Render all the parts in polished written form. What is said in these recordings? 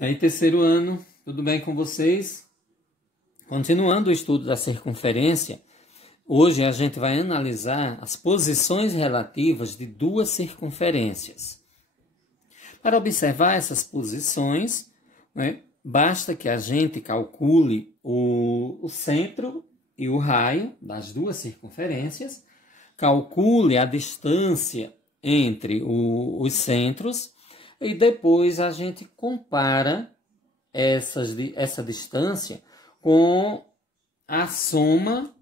E aí, terceiro ano, tudo bem com vocês? Continuando o estudo da circunferência, hoje a gente vai analisar as posições relativas de duas circunferências. Para observar essas posições, basta que a gente calcule o centro e o raio das duas circunferências, calcule a distância entre os centros e depois a gente compara essa distância com a soma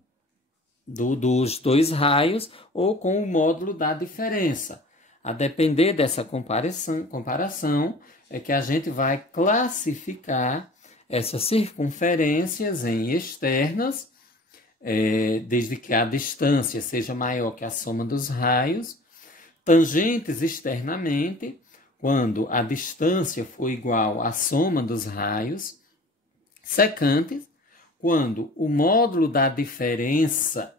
dos dois raios ou com o módulo da diferença. A depender dessa comparação é que a gente vai classificar essas circunferências em externas, desde que a distância seja maior que a soma dos raios, tangentes externamente, quando a distância for igual à soma dos raios, secantes, quando o módulo da diferença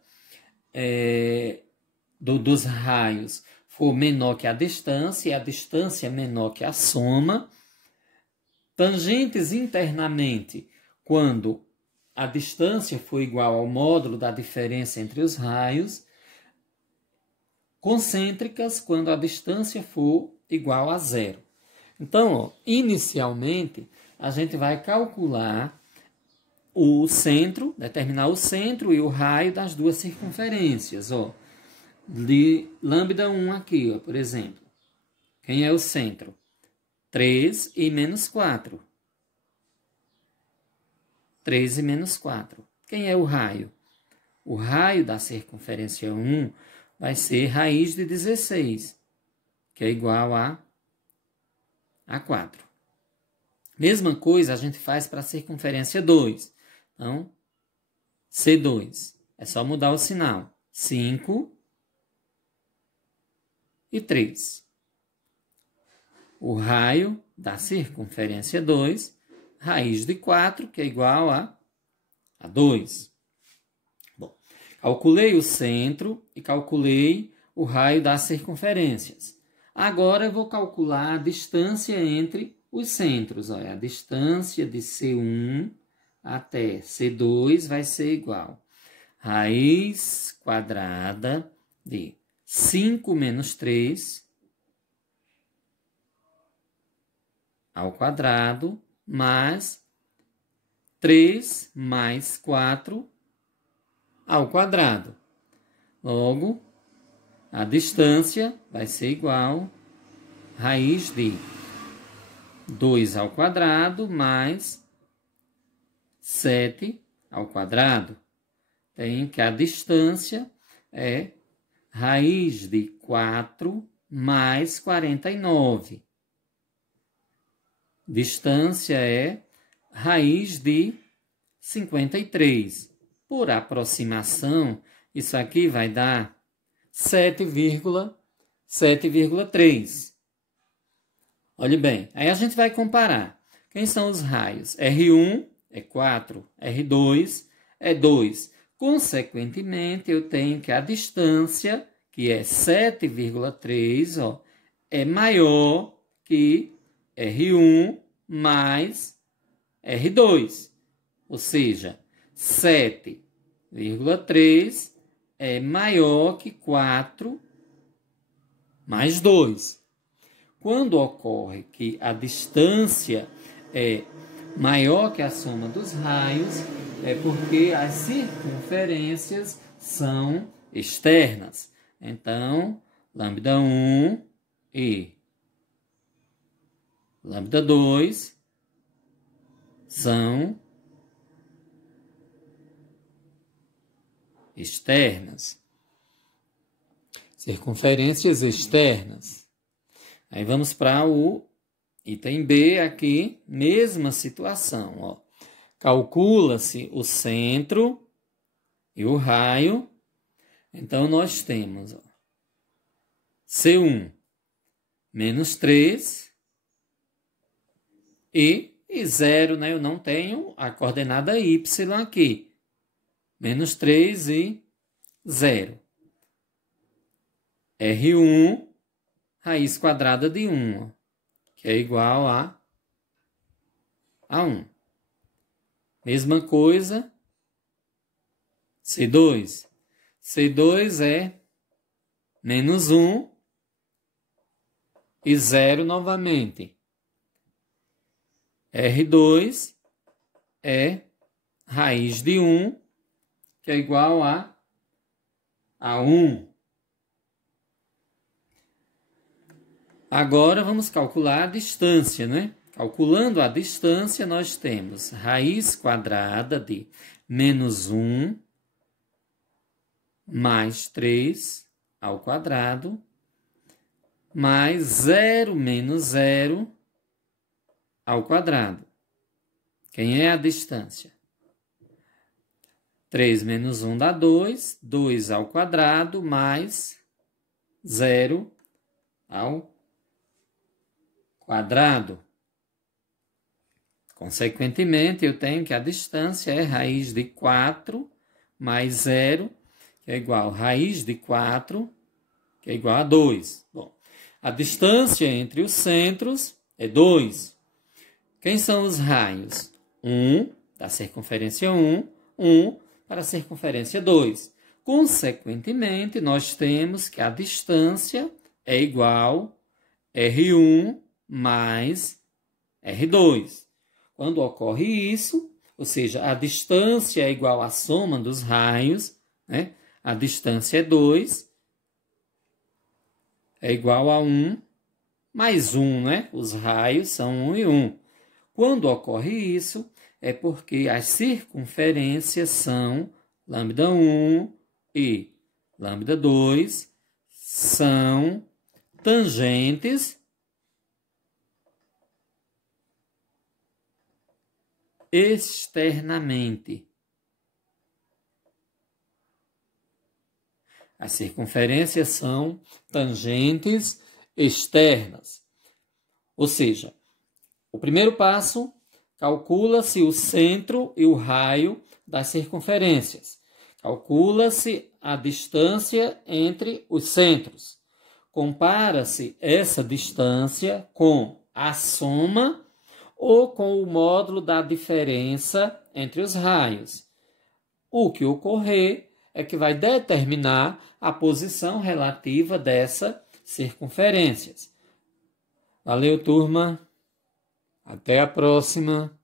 dos raios for menor que a distância e a distância menor que a soma, tangentes internamente, quando a distância for igual ao módulo da diferença entre os raios, concêntricas, quando a distância for igual a zero. Então, inicialmente, a gente vai calcular o centro, determinar o centro e o raio das duas circunferências. De lambda 1 aqui, por exemplo. Quem é o centro? 3 e menos 4. 3 e menos 4. Quem é o raio? O raio da circunferência 1 vai ser raiz de 16, que é igual a 4. Mesma coisa a gente faz para a circunferência 2. Então, C2. É só mudar o sinal. 5 e 3. O raio da circunferência 2, raiz de 4, que é igual a 2. Bom, calculei o centro e calculei o raio das circunferências. Agora eu vou calcular a distância entre os centros. Olha, a distância de C1 até C2 vai ser igual a raiz quadrada de 5 menos 3 ao quadrado mais 3 mais 4 ao quadrado. Logo, a distância vai ser igual a raiz de 2 ao quadrado mais 7 ao quadrado. Tem que a distância é raiz de 4 mais 49. Distância é raiz de 53. Por aproximação, isso aqui vai dar 7,3. Olhe bem, aí a gente vai comparar. Quem são os raios? R1 é 4, R2 é 2. Consequentemente, eu tenho que a distância, que é 7,3, é maior que R1 mais R2. Ou seja, 7,3 é maior que 4 mais 2. Quando ocorre que a distância é maior que a soma dos raios, é porque as circunferências são externas. Então, lambda 1 e lambda 2 são externas. Circunferências externas. Aí vamos para o item B aqui, mesma situação. Calcula-se o centro e o raio. Então, nós temos C1 menos 3 e 0, né? Eu não tenho a coordenada Y aqui. Menos 3 e 0. R1, raiz quadrada de 1, que é igual a a 1. Mesma coisa, C2. C2 é menos 1 e 0 novamente. R2 é raiz de 1, que é igual a 1. Agora vamos calcular a distância, né? Calculando a distância, nós temos raiz quadrada de menos 1 mais 3 ao quadrado, mais 0 menos 0 ao quadrado. Quem é a distância? 3 menos 1 dá 2, 2 ao quadrado, mais 0 ao quadrado. Consequentemente, eu tenho que a distância é raiz de 4 mais 0, que é igual a raiz de 4, que é igual a 2. Bom, a distância entre os centros é 2. Quem são os raios? 1 da circunferência 1, 1 para a circunferência 2. Consequentemente, nós temos que a distância é igual a R1 mais R2. Quando ocorre isso, ou seja, a distância é igual à soma dos raios, né? A distância é 2, é igual a 1 mais 1, né? Os raios são 1 e 1. Quando ocorre isso, é porque as circunferências são λ1 e λ2 são tangentes externamente. As circunferências são tangentes externas. Ou seja, o primeiro passo, calcula-se o centro e o raio das circunferências. Calcula-se a distância entre os centros. Compara-se essa distância com a soma ou com o módulo da diferença entre os raios. O que ocorrer é que vai determinar a posição relativa dessas circunferências. Valeu, turma. Até a próxima.